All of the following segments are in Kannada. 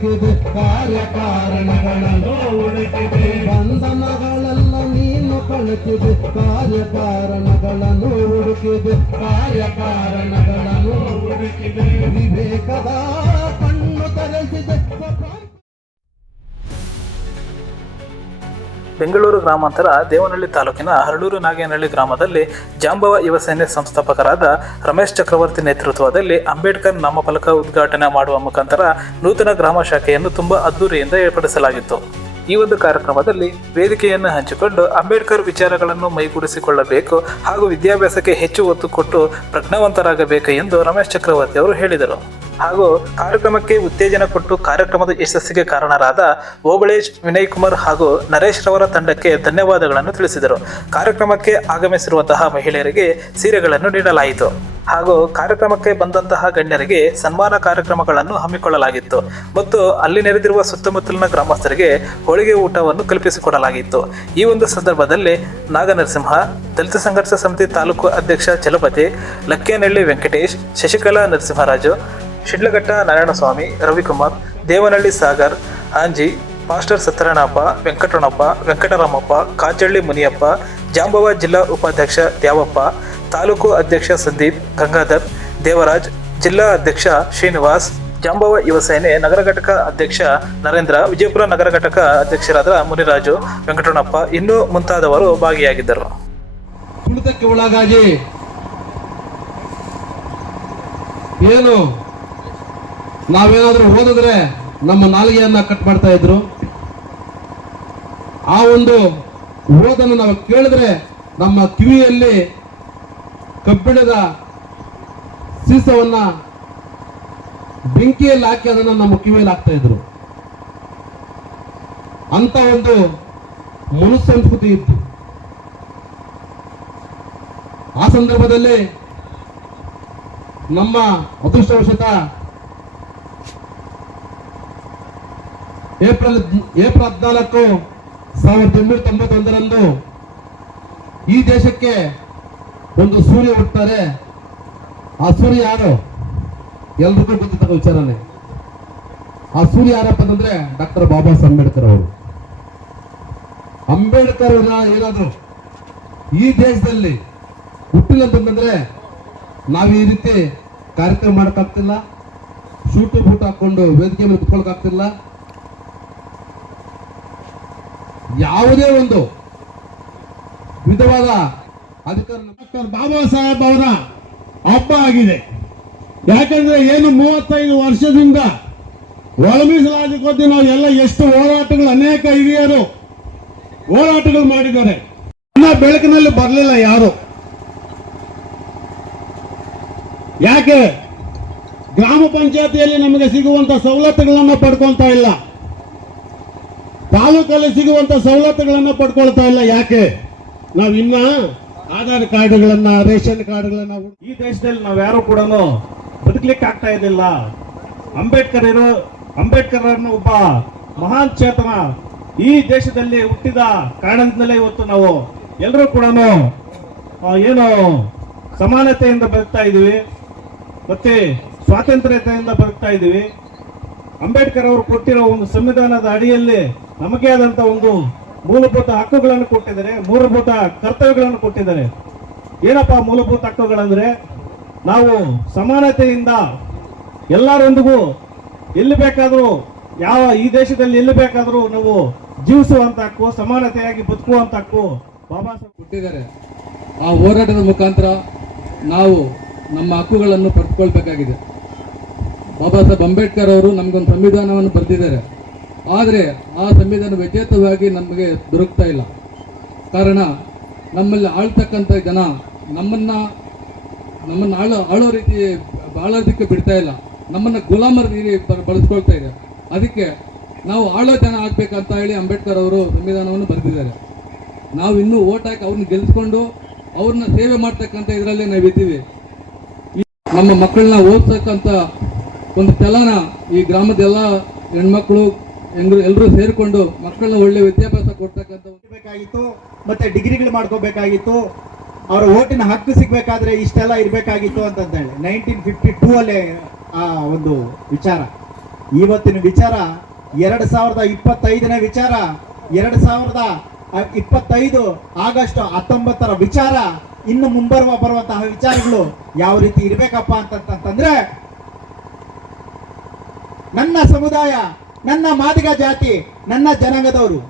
ಹುಡುಕಿದೆ ಕಾರ್ಯಕಾರಣಗಳನ್ನು ಹುಡುಕಿದೆ ಬಂಧನಗಳೆಲ್ಲ ನೀನು ಕಳುಕಿದೆ ಕಾರ್ಯಕಾರಣಗಳನ್ನು ಹುಡುಕಿದೆ ಕಾರ್ಯಕಾರಣಗಳನ್ನು ಹುಡುಕಿದೆ ವಿವೇಕದ ಕಣ್ಣು ತೆರೆಸಿದೆ. ಬೆಂಗಳೂರು ಗ್ರಾಮಾಂತರ ದೇವನಹಳ್ಳಿ ತಾಲೂಕಿನ ಹರಳೂರು ನಾಗೇನಹಳ್ಳಿ ಗ್ರಾಮದಲ್ಲಿ ಜಾಂಬವ ಯುವ ಸೇನೆ ಸಂಸ್ಥಾಪಕರಾದ ರಮೇಶ್ ಚಕ್ರವರ್ತಿ ನೇತೃತ್ವದಲ್ಲಿ ಅಂಬೇಡ್ಕರ್ ನಾಮಫಲಕ ಉದ್ಘಾಟನೆ ಮಾಡುವ ಮುಖಾಂತರ ನೂತನ ಗ್ರಾಮ ಶಾಖೆಯನ್ನು ತುಂಬಾ ಅದ್ದೂರಿಯಿಂದ ಏರ್ಪಡಿಸಲಾಗಿತ್ತು. ಈ ಒಂದು ಕಾರ್ಯಕ್ರಮದಲ್ಲಿ ವೇದಿಕೆಯನ್ನು ಹಂಚಿಕೊಂಡು ಅಂಬೇಡ್ಕರ್ ವಿಚಾರಗಳನ್ನು ಮೈಗೂಡಿಸಿಕೊಳ್ಳಬೇಕು ಹಾಗೂ ವಿದ್ಯಾಭ್ಯಾಸಕ್ಕೆ ಹೆಚ್ಚು ಒತ್ತು ಕೊಟ್ಟು ಪ್ರಜ್ಞಾವಂತರಾಗಬೇಕು ಎಂದು ರಮೇಶ್ ಚಕ್ರವರ್ತಿ ಅವರು ಹೇಳಿದರು. ಹಾಗೂ ಕಾರ್ಯಕ್ರಮಕ್ಕೆ ಉತ್ತೇಜನ ಕೊಟ್ಟು ಕಾರ್ಯಕ್ರಮದ ಯಶಸ್ಸಿಗೆ ಕಾರಣರಾದ ಓಬಳೇಶ್, ವಿನಯ್ ಕುಮಾರ್ ಹಾಗೂ ನರೇಶ್ ರವರ ತಂಡಕ್ಕೆ ಧನ್ಯವಾದಗಳನ್ನು ತಿಳಿಸಿದರು. ಕಾರ್ಯಕ್ರಮಕ್ಕೆ ಆಗಮಿಸಿರುವಂತಹ ಮಹಿಳೆಯರಿಗೆ ಸೀರೆಗಳನ್ನು ನೀಡಲಾಯಿತು ಹಾಗೂ ಕಾರ್ಯಕ್ರಮಕ್ಕೆ ಬಂದಂತಹ ಗಣ್ಯರಿಗೆ ಸನ್ಮಾನ ಕಾರ್ಯಕ್ರಮಗಳನ್ನು ಹಮ್ಮಿಕೊಳ್ಳಲಾಗಿತ್ತು ಮತ್ತು ಅಲ್ಲಿ ನೆರೆದಿರುವ ಸುತ್ತಮುತ್ತಲಿನ ಗ್ರಾಮಸ್ಥರಿಗೆ ಹೋಳಿಗೆ ಊಟವನ್ನು ಕಲ್ಪಿಸಿಕೊಡಲಾಗಿತ್ತು. ಈ ಒಂದು ಸಂದರ್ಭದಲ್ಲಿ ನಾಗನರಸಿಂಹ, ದಲಿತ ಸಂಘರ್ಷ ಸಮಿತಿ ತಾಲೂಕು ಅಧ್ಯಕ್ಷ ಚಲಪತಿ, ಲಕ್ಕೇನಹಳ್ಳಿ ವೆಂಕಟೇಶ್, ಶಶಿಕಲಾ ನರಸಿಂಹರಾಜು, ಶಿಡ್ಲಘಟ್ಟ ನಾರಾಯಣಸ್ವಾಮಿ, ರವಿಕುಮಾರ್, ದೇವನಹಳ್ಳಿ ಸಾಗರ್, ಆಂಜಿ, ಮಾಸ್ಟರ್ ಸತ್ಯನಾರಾಯಣಪ್ಪ, ವೆಂಕಟರಮಣಪ್ಪ, ವೆಂಕಟರಾಮಪ್ಪ, ಕಾಚಳ್ಳಿ ಮುನಿಯಪ್ಪ, ಜಾಂಬವ ಜಿಲ್ಲಾ ಉಪಾಧ್ಯಕ್ಷ ದ್ಯಾವಪ್ಪ, ತಾಲೂಕು ಅಧ್ಯಕ್ಷ ಸಂದೀಪ್, ಗಂಗಾಧರ್, ದೇವರಾಜ್, ಜಿಲ್ಲಾ ಅಧ್ಯಕ್ಷ ಶ್ರೀನಿವಾಸ್, ಜಾಂಬವ ಯುವ ಸೇನೆ ನಗರ ಘಟಕ ಅಧ್ಯಕ್ಷ ನರೇಂದ್ರ, ವಿಜಯಪುರ ನಗರ ಘಟಕ ಅಧ್ಯಕ್ಷರಾದ ಮುನಿರಾಜು, ವೆಂಕಟರಮಣಪ್ಪ ಇನ್ನೂ ಮುಂತಾದವರು ಭಾಗಿಯಾಗಿದ್ದರು. ಕುಣಿತಕ್ಕೆ ಒಳಗಾಗಿ ಏನು ನಾವೇನಾದ್ರೂ ಓದಿದ್ರೆ ನಮ್ಮ ನಾಲಿಗೆಯನ್ನ ಕಟ್ ಮಾಡ್ತಾ ಇದ್ರು. ಆ ಒಂದು ಓದನ್ನು ನಾವು ಕೇಳಿದ್ರೆ ನಮ್ಮ ಕಿವಿಯಲ್ಲಿ ಕಬ್ಬಿಣದ ಸೀಸವನ್ನ ಬೆಂಕಿಯಲ್ಲಿ ಹಾಕಿ ಅದನ್ನ ನಮ್ಮ ಕಿವಿಯಲ್ಲಿ ಹಾಕ್ತಾ ಇದ್ರು. ಅಂತ ಒಂದು ಮನುಸಂಸ್ಕೃತಿ ಇತ್ತು. ಆ ಸಂದರ್ಭದಲ್ಲಿ ನಮ್ಮ ಅದೃಷ್ಟವಶತ ಏಪ್ರಿಲ್ 14, 1991 ಈ ದೇಶಕ್ಕೆ ಒಂದು ಸೂರ್ಯ ಹುಟ್ಟುತ್ತಾರೆ. ಆ ಸೂರ್ಯ ಯಾರು ಎಲ್ರಿಗೂ ಗೊತ್ತಿದ್ದ ವಿಚಾರನೆ. ಆ ಸೂರ್ಯ ಯಾರಪ್ಪ ಅಂತಂದ್ರೆ ಡಾಕ್ಟರ್ ಬಾಬಾ ಸಾಹೇಬ್ ಅಂಬೇಡ್ಕರ್ ಅವರು. ಅಂಬೇಡ್ಕರ್ ಏನಾದ್ರು ಈ ದೇಶದಲ್ಲಿ ಹುಟ್ಟಿಲ್ಲ ಅಂತಂದ್ರೆ ನಾವು ಈ ರೀತಿ ಕಾರ್ಯಕ್ರಮ ಮಾಡಕ್ಕಾಗ್ತಿಲ್ಲ, ಶೂಟು ಬೂಟ್ ಹಾಕೊಂಡು ವೇದಿಕೆ ಮೇಲೆ ಕುತ್ಕೊಳಕ್ಕಾಗ್ತಿಲ್ಲ. ಯಾವುದೇ ಒಂದು ವಿಧವಾದ ಅಧಿಕಾರ ಡಾಕ್ಟರ್ ಬಾಬಾ ಸಾಹೇಬ್ ಅವರ ಹಬ್ಬ ಆಗಿದೆ. ಯಾಕಂದ್ರೆ ಏನು 35 ವರ್ಷದಿಂದ ಒಳ ಮೀಸಲಾತಿ ಕೊದ್ದು ನಾವು ಎಲ್ಲ ಎಷ್ಟು ಹೋರಾಟಗಳು, ಅನೇಕ ಹಿರಿಯರು ಹೋರಾಟಗಳು ಮಾಡಿದ್ದಾರೆ. ಬೆಳಕಿನಲ್ಲಿ ಬರಲಿಲ್ಲ ಯಾರು. ಯಾಕೆ ಗ್ರಾಮ ಪಂಚಾಯತಿಯಲ್ಲಿ ನಮಗೆ ಸಿಗುವಂತ ಸವಲತ್ತುಗಳನ್ನ ಪಡ್ಕೊಳ್ತಾ ಇಲ್ಲ, ತಾಲೂಕಲ್ಲಿ ಸಿಗುವಂತ ಸವಲತ್ತುಗಳನ್ನ ಪಡ್ಕೊಳ್ತಾ ಇಲ್ಲ. ಯಾಕೆ ನಾವು ಇನ್ನ ಆಧಾರ್ ಕಾರ್ಡ್ಗಳನ್ನ, ರೇಷನ್ ಕಾರ್ಡ್ಗಳನ್ನ ಈ ದೇಶದಲ್ಲಿ ನಾವು ಯಾರು ಕೂಡ ಬದುಕಲಿಕ್ಕೆ ಆಗ್ತಾ ಇರಲಿಲ್ಲ. ಅಂಬೇಡ್ಕರ್ ಒಬ್ಬ ಮಹಾನ್ ಚೇತನ ಈ ದೇಶದಲ್ಲಿ ಹುಟ್ಟಿದ ಕಾರಣದಿಂದಲೇ ಇವತ್ತು ನಾವು ಎಲ್ಲರೂ ಕೂಡ ಏನು ಸಮಾನತೆಯಿಂದ ಬದುಕ್ತಾ ಇದೀವಿ, ಮತ್ತೆ ಸ್ವಾತಂತ್ರ್ಯತೆಯಿಂದ ಬದುಕ್ತಾ ಇದೀವಿ. ಅಂಬೇಡ್ಕರ್ ಅವರು ಕೊಟ್ಟಿರೋ ಒಂದು ಸಂವಿಧಾನದ ಅಡಿಯಲ್ಲಿ ನಮಗೆ ಆದಂತ ಒಂದು ಮೂಲಭೂತ ಹಕ್ಕುಗಳನ್ನು ಕೊಟ್ಟಿದ್ದಾರೆ, ಮೂಲಭೂತ ಕರ್ತವ್ಯಗಳನ್ನು ಕೊಟ್ಟಿದ್ದಾರೆ. ಏನಪ್ಪ ಮೂಲಭೂತ ಹಕ್ಕುಗಳಂದ್ರೆ, ನಾವು ಸಮಾನತೆಯಿಂದ ಎಲ್ಲರೊಂದಿಗೂ ಎಲ್ಲಿ ಬೇಕಾದರೂ, ಈ ದೇಶದಲ್ಲಿ ಎಲ್ಲಿ ಬೇಕಾದರೂ ನಾವು ಜೀವಿಸುವಂತ ಹಕ್ಕು, ಸಮಾನತೆಯಾಗಿ ಬದುಕುವಂತ ಹಕ್ಕು ಬಾಬಾ ಸಾಹೇಬ್ ಕೊಟ್ಟಿದ್ದಾರೆ. ಆ ಹೋರಾಟದ ಮುಖಾಂತರ ನಾವು ನಮ್ಮ ಹಕ್ಕುಗಳನ್ನು ಪಡೆದುಕೊಳ್ಬೇಕಾಗಿದೆ. ಬಾಬಾ ಸಾಹೇಬ್ ಅಂಬೇಡ್ಕರ್ ಅವರು ನಮಗೊಂದು ಸಂವಿಧಾನವನ್ನು ಬರೆದಿದ್ದಾರೆ. ಆದರೆ ಆ ಸಂವಿಧಾನ ವ್ಯತಿರಿಕ್ತವಾಗಿ ನಮಗೆ ದೊರಕ್ತಾ ಇಲ್ಲ. ಕಾರಣ ನಮ್ಮಲ್ಲಿ ಆಳ್ತಕ್ಕಂಥ ಜನ ನಮ್ಮನ್ನು ಆಳೋ ರೀತಿ ಆಳೋದಕ್ಕೆ ಬಿಡ್ತಾ ಇಲ್ಲ, ನಮ್ಮನ್ನು ಗುಲಾಮರ ರೀತಿ ಬಳಸ್ಕೊಳ್ತಾ ಇದೆ. ಅದಕ್ಕೆ ನಾವು ಆಳೋ ಜನ ಆಗ್ಬೇಕಂತ ಹೇಳಿ ಅಂಬೇಡ್ಕರ್ ಅವರು ಸಂವಿಧಾನವನ್ನು ಬರೆದಿದ್ದಾರೆ. ನಾವು ಇನ್ನೂ ಓಟ್ ಹಾಕಿ ಅವ್ರನ್ನ ಗೆಲ್ಲಿಸ್ಕೊಂಡು ಅವ್ರನ್ನ ಸೇವೆ ಮಾಡ್ತಕ್ಕಂಥ ಇದರಲ್ಲಿ ನಾವಿದ್ದೀವಿ. ನಮ್ಮ ಮಕ್ಕಳನ್ನ ಓದ್ತಕ್ಕಂಥ ಒಂದು ಛಲನ ಈ ಗ್ರಾಮದ ಎಲ್ಲ ಹೆಣ್ಮಕ್ಳು ಎಲ್ಲರೂ ಸೇರಿಕೊಂಡು ಮಕ್ಕಳನ್ನ ಒಳ್ಳೆ ವಿದ್ಯಾಭ್ಯಾಸ ಕೊಡ್ತಕ್ಕಂಥ ಬೇಕಾಗಿತ್ತು. ಮತ್ತೆ ಡಿಗ್ರಿಗಳು ಮಾಡ್ಕೋಬೇಕಾಗಿತ್ತು. ಅವರ ಓಟಿನ ಹಕ್ಕು ಸಿಗ್ಬೇಕಾದ್ರೆ ಇಷ್ಟೆಲ್ಲ ಇರಬೇಕಾಗಿತ್ತು ಅಂತ ಹೇಳಿ 1952 ಅಲ್ಲೇ ಆ ಒಂದು ವಿಚಾರ. ಇವತ್ತಿನ ವಿಚಾರ 2025ನೇ ವಿಚಾರ, 2025 ಆಗಸ್ಟ್ 19ರ ವಿಚಾರ, ಇನ್ನು ಬರುವಂತಹ ವಿಚಾರಗಳು ಯಾವ ರೀತಿ ಇರ್ಬೇಕಪ್ಪ ಅಂತಂದ್ರೆ, ನನ್ನ ಸಮುದಾಯ, ನನ್ನ ಮಾದಿಗ ಜಾತಿ, ನನ್ನ ಜನಾಂಗದವರು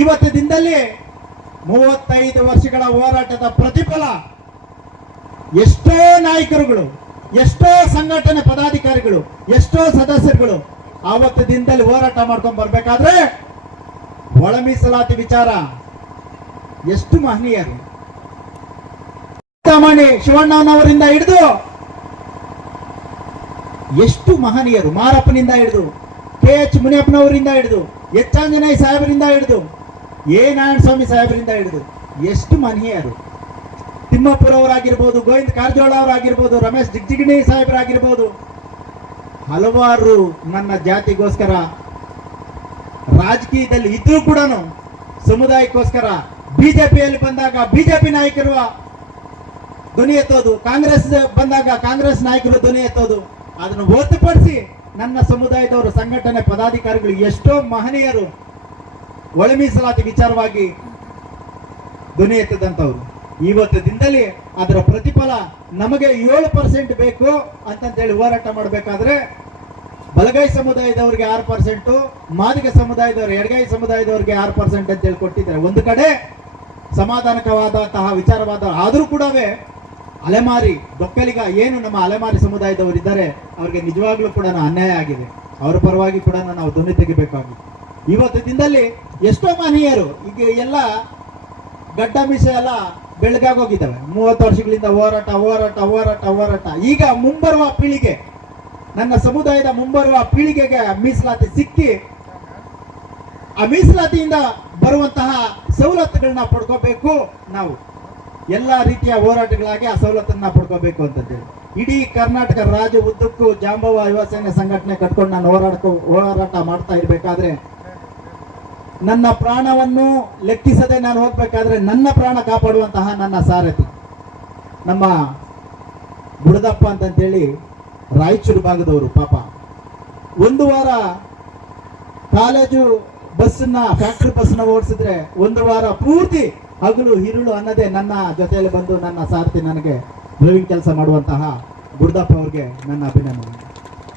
ಇವತ್ತು ದಿನದಲ್ಲಿ 35 ವರ್ಷಗಳ ಹೋರಾಟದ ಪ್ರತಿಫಲ ಎಷ್ಟೋ ನಾಯಕರುಗಳು, ಎಷ್ಟೋ ಸಂಘಟನೆ ಪದಾಧಿಕಾರಿಗಳು, ಎಷ್ಟೋ ಸದಸ್ಯರುಗಳು ಆವತ್ತು ದಿನದಲ್ಲಿ ಹೋರಾಟ ಮಾಡ್ಕೊಂಡು ಬರ್ಬೇಕಾದ್ರೆ ಒಳ ಮೀಸಲಾತಿ ವಿಚಾರ ಎಷ್ಟು ಮಹನೀಯರು. ಚಿಂತಾಮಣಿ ಶಿವಣ್ಣನವರಿಂದ ಹಿಡಿದು ಎಷ್ಟು ಮಹನೀಯರು, ಮಾರಪ್ಪನಿಂದ ಹಿಡಿದು KH ಮುನಿಯಪ್ಪನವರಿಂದ ಹಿಡಿದು, ಎಚ್ ಆಂಜನೇಯ ಸಾಹೇಬರಿಂದ ಹಿಡಿದು, ಎ ನಾರಾಯಣ ಸ್ವಾಮಿ ಸಾಹೇಬರಿಂದ ಹಿಡಿದು ಎಷ್ಟು ಮಹನೀಯರು. ತಿಮ್ಮಾಪುರವರಾಗಿರ್ಬೋದು, ಗೋವಿಂದ ಕಾರಜೋಳ ಅವರಾಗಿರ್ಬೋದು, ರಮೇಶ್ ಜಿಗಜಿಗಣಿ ಸಾಹೇಬರಾಗಿರ್ಬೋದು, ಹಲವಾರು ನನ್ನ ಜಾತಿಗೋಸ್ಕರ ರಾಜಕೀಯದಲ್ಲಿ ಇದ್ರೂ ಕೂಡ ಸಮುದಾಯಕ್ಕೋಸ್ಕರ ಬಿಜೆಪಿಯಲ್ಲಿ ಬಂದಾಗ ಬಿಜೆಪಿ ನಾಯಕರು ಧ್ವನಿ ಎತ್ತೋದು, ಕಾಂಗ್ರೆಸ್ ಬಂದಾಗ ಕಾಂಗ್ರೆಸ್ ನಾಯಕರು ಧ್ವನಿ ಎತ್ತೋದು, ಅದನ್ನು ಹೊರತುಪಡಿಸಿ ನನ್ನ ಸಮುದಾಯದವರು, ಸಂಘಟನೆ ಪದಾಧಿಕಾರಿಗಳು ಎಷ್ಟೋ ಮಹನೀಯರು ಒಳ ಮೀಸಲಾತಿ ವಿಚಾರವಾಗಿ ಧ್ವನಿ ಎತ್ತದಂತವ್ರು. ಇವತ್ತು ದಿನದಲ್ಲಿ ಅದರ ಪ್ರತಿಫಲ ನಮಗೆ 7% ಬೇಕು ಅಂತಂತೇಳಿ ಹೋರಾಟ ಮಾಡಬೇಕಾದ್ರೆ ಬಲಗೈ ಸಮುದಾಯದವರಿಗೆ 6%, ಮಾದಿಗ ಸಮುದಾಯದವರು, ಎಡಗೈ ಸಮುದಾಯದವರಿಗೆ 6% ಅಂತೇಳಿ ಕೊಟ್ಟಿದ್ದಾರೆ. ಒಂದು ಕಡೆ ಸಮಾಧಾನಕವಾದಂತಹ ವಿಚಾರವಾದ ಆದರೂ ಕೂಡ ಅಲೆಮಾರಿ ಒಕ್ಕಲಿಗ ಏನು ನಮ್ಮ ಅಲೆಮಾರಿ ಸಮುದಾಯದವರು ಇದ್ದಾರೆ, ಅವರಿಗೆ ನಿಜವಾಗ್ಲೂ ಕೂಡ ಅನ್ಯಾಯ ಆಗಿದೆ. ಅವರ ಪರವಾಗಿ ಕೂಡ ನಾವು ಧ್ವನಿ ತೆಗಿಬೇಕಾಗಿದೆ. ಇವತ್ತು ದಿನದಲ್ಲಿ ಎಷ್ಟೋ ಮಹನೀಯರು ಈಗ ಎಲ್ಲ ಗಡ್ಡ ಮೀಸೆ ಎಲ್ಲ ಬೆಳಗಾಗೋಗಿದ್ದಾವೆ. 30 ವರ್ಷಗಳಿಂದ ಹೋರಾಟ ಹೋರಾಟ ಹೋರಾಟ ಹೋರಾಟ. ಈಗ ಮುಂಬರುವ ಪೀಳಿಗೆ, ನನ್ನ ಸಮುದಾಯದ ಮುಂಬರುವ ಪೀಳಿಗೆಗೆ ಮೀಸಲಾತಿ ಸಿಕ್ಕಿ ಆ ಮೀಸಲಾತಿಯಿಂದ ಬರುವಂತಹ ಸವಲತ್ತುಗಳನ್ನ ಪಡ್ಕೋಬೇಕು. ನಾವು ಎಲ್ಲ ರೀತಿಯ ಹೋರಾಟಗಳಾಗಿ ಆ ಸವಲತ್ತನ್ನ ಪಡ್ಕೋಬೇಕು ಅಂತಂದೇಳಿ ಇಡೀ ಕರ್ನಾಟಕ ರಾಜ್ಯ ಉದ್ದಕ್ಕೂ ಜಾಂಬವ ಯುವ ಸೇನೆ ಸಂಘಟನೆ ಕಟ್ಕೊಂಡು ನಾನು ಹೋರಾಟ ಮಾಡ್ತಾ ಇರ್ಬೇಕಾದ್ರೆ, ನನ್ನ ಪ್ರಾಣವನ್ನು ಲೆಕ್ಕಿಸದೆ ನಾನು ಹೋಗ್ಬೇಕಾದ್ರೆ ನನ್ನ ಪ್ರಾಣ ಕಾಪಾಡುವಂತಹ ನನ್ನ ಸಾರಥಿ ನಮ್ಮ ಬುಡದಪ್ಪ ಅಂತಂತೇಳಿ ರಾಯಚೂರು ಭಾಗದವರು. ಪಾಪ ಒಂದು ವಾರ ಕಾಲೇಜು ಬಸ್ಸನ್ನ, ಫ್ಯಾಕ್ಟ್ರಿ ಬಸ್ನ ಓಡಿಸಿದ್ರೆ ಒಂದು ವಾರ ಪೂರ್ತಿ ಹಗಲು ಹಿರುಳು ಅನ್ನದೇ ನನ್ನ ಜೊತೆಯಲ್ಲಿ ಬಂದು ನನ್ನ ಸಾರಥಿ ನನಗೆ ಡ್ರೈವಿಂಗ್ ಕೆಲಸ ಮಾಡುವಂತಹ ಗುರುದಪ್ಪ ಅವ್ರಿಗೆ ನನ್ನ ಅಭಿನಂದನೆ.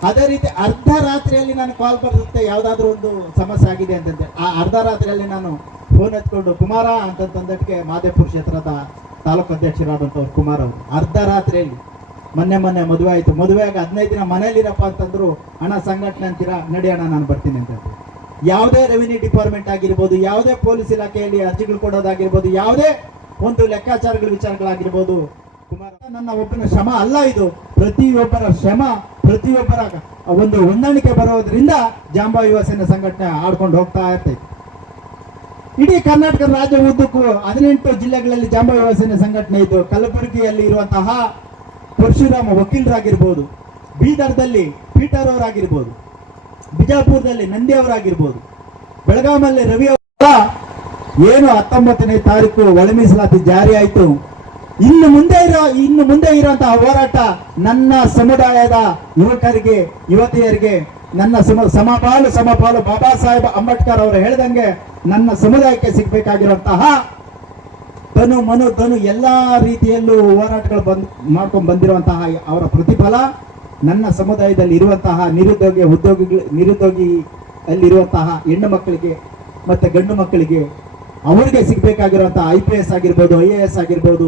ಅದೇ ರೀತಿ ಅರ್ಧ ರಾತ್ರಿಯಲ್ಲಿ ನಾನು ಕಾಲ್ ಬರುತ್ತೆ, ಯಾವ್ದಾದ್ರು ಒಂದು ಸಮಸ್ಯೆ ಆಗಿದೆ ಅಂತಂದ್ರೆ ಆ ಅರ್ಧ ರಾತ್ರಿಯಲ್ಲಿ ನಾನು ಫೋನ್ ಎತ್ಕೊಂಡು ಕುಮಾರ ಅಂತಂದಕ್ಕೆ ಮಾದೇಪುರ ಕ್ಷೇತ್ರದ ತಾಲೂಕು ಅಧ್ಯಕ್ಷರಾದಂಥವ್ರು ಕುಮಾರ್ ಅವರು ಅರ್ಧ ರಾತ್ರಿಯಲ್ಲಿ ಮೊನ್ನೆ ಮದುವೆ ಆಯ್ತು, ಮದುವೆಯಾಗ 15 ದಿನ ಮನೇಲಿರಪ್ಪ ಅಂತಂದ್ರು, ಹಣ ಸಂಘಟನೆ ಅಂತೀರಾ, ನಡಿ ಅಣ್ಣ ನಾನು ಬರ್ತೀನಿ ಅಂತ. ಯಾವುದೇ ರೆವಿನ್ಯೂ ಡಿಪಾರ್ಟ್ಮೆಂಟ್ ಆಗಿರ್ಬೋದು, ಯಾವುದೇ ಪೊಲೀಸ್ ಇಲಾಖೆಯಲ್ಲಿ ಅರ್ಜಿಗಳು ಕೊಡೋದಾಗಿರ್ಬೋದು, ಯಾವುದೇ ಒಂದು ಲೆಕ್ಕಾಚಾರಗಳ ವಿಚಾರಗಳಾಗಿರ್ಬೋದು, ಕುಮಾರ ನನ್ನ ಒಬ್ಬನ ಶ್ರಮ ಅಲ್ಲ, ಇದು ಪ್ರತಿಯೊಬ್ಬರ ಶ್ರಮ, ಪ್ರತಿಯೊಬ್ಬರ ಒಂದು ಹೊಂದಾಣಿಕೆ ಬರೋದ್ರಿಂದ ಜಾಂಬವ ಯುವ ಸೇನೆ ಸಂಘಟನೆ ಆಡ್ಕೊಂಡು ಹೋಗ್ತಾ ಇರ್ತೈತೆ. ಇಡೀ ಕರ್ನಾಟಕ ರಾಜ್ಯ ಉದ್ದಕ್ಕೂ 18 ಜಿಲ್ಲೆಗಳಲ್ಲಿ ಜಾಂಬವ ಯುವ ಸೇನೆ ಸಂಘಟನೆ ಇದ್ದು, ಕಲಬುರಗಿಯಲ್ಲಿ ಇರುವಂತಹ ಪರಶುರಾಮ ವಕೀಲರಾಗಿರ್ಬೋದು, ಬೀದರ್ದಲ್ಲಿ ಪೀಟರ್ ಅವರಾಗಿರ್ಬೋದು, ಬಿಜಾಪುರದಲ್ಲಿ ನಂದಿ ಅವರಾಗಿರ್ಬೋದು, ಬೆಳಗಾವಿಯಲ್ಲಿ ರವಿ ಅವರ ಏನು 19ನೇ ತಾರೀಕು ಒಳ ಮೀಸಲಾತಿ ಜಾರಿ ಆಯಿತು. ಇನ್ನು ಮುಂದೆ ಇರುವಂತಹ ಹೋರಾಟ ನನ್ನ ಸಮುದಾಯದ ಯುವಕರಿಗೆ, ಯುವತಿಯರಿಗೆ ನನ್ನ ಸಮಪಾಲು ಬಾಬಾ ಸಾಹೇಬ್ ಅಂಬೇಡ್ಕರ್ ಅವರು ಹೇಳಿದಂಗೆ ನನ್ನ ಸಮುದಾಯಕ್ಕೆ ಸಿಗ್ಬೇಕಾಗಿರುವಂತಹ ಧನು ಎಲ್ಲಾ ರೀತಿಯಲ್ಲೂ ಹೋರಾಟಗಳು ಮಾಡ್ಕೊಂಡು ಬಂದಿರುವಂತಹ ಅವರ ಪ್ರತಿಫಲ ನನ್ನ ಸಮುದಾಯದಲ್ಲಿ ಇರುವಂತಹ ನಿರುದ್ಯೋಗಿ ಅಲ್ಲಿರುವಂತಹ ಹೆಣ್ಣು ಮಕ್ಕಳಿಗೆ ಮತ್ತೆ ಗಂಡು ಮಕ್ಕಳಿಗೆ ಅವರಿಗೆ ಸಿಗ್ಬೇಕಾಗಿರುವಂತಹ IPS ಆಗಿರ್ಬೋದು, IAS ಆಗಿರ್ಬೋದು,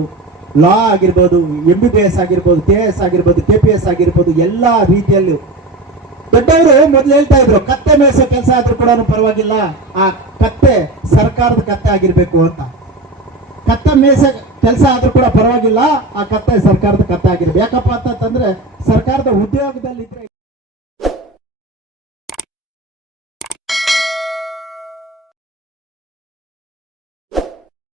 ಲಾ ಆಗಿರ್ಬೋದು, MBBS ಆಗಿರ್ಬೋದು, KS ಆಗಿರ್ಬೋದು, KPS ಆಗಿರ್ಬೋದು, ಎಲ್ಲಾ ರೀತಿಯಲ್ಲೂ ದೊಡ್ಡವರು ಮೊದಲು ಹೇಳ್ತಾ ಇದ್ರು, ಕತ್ತೆ ಮೇಯಿಸೋ ಕೆಲಸ ಆದ್ರೂ ಕೂಡ ಪರವಾಗಿಲ್ಲ, ಆ ಕತ್ತೆ ಸರ್ಕಾರದ ಕತ್ತೆ ಆಗಿರ್ಬೇಕು ಅಂತ. ಕತ್ತೆ ಮೇಯಿಸೋ ಕೆಲಸ ಆದ್ರೂ ಕೂಡ ಪರವಾಗಿಲ್ಲ, ಆ ಕತ್ತೆ ಸರ್ಕಾರದ ಕತ್ತೆ ಆಗಿರ್ಬೇಕು. ಯಾಕಪ್ಪ ಅಂತಂದ್ರೆ ಸರ್ಕಾರದ ಉದ್ಯೋಗದಲ್ಲಿ ಇದ್ರೆ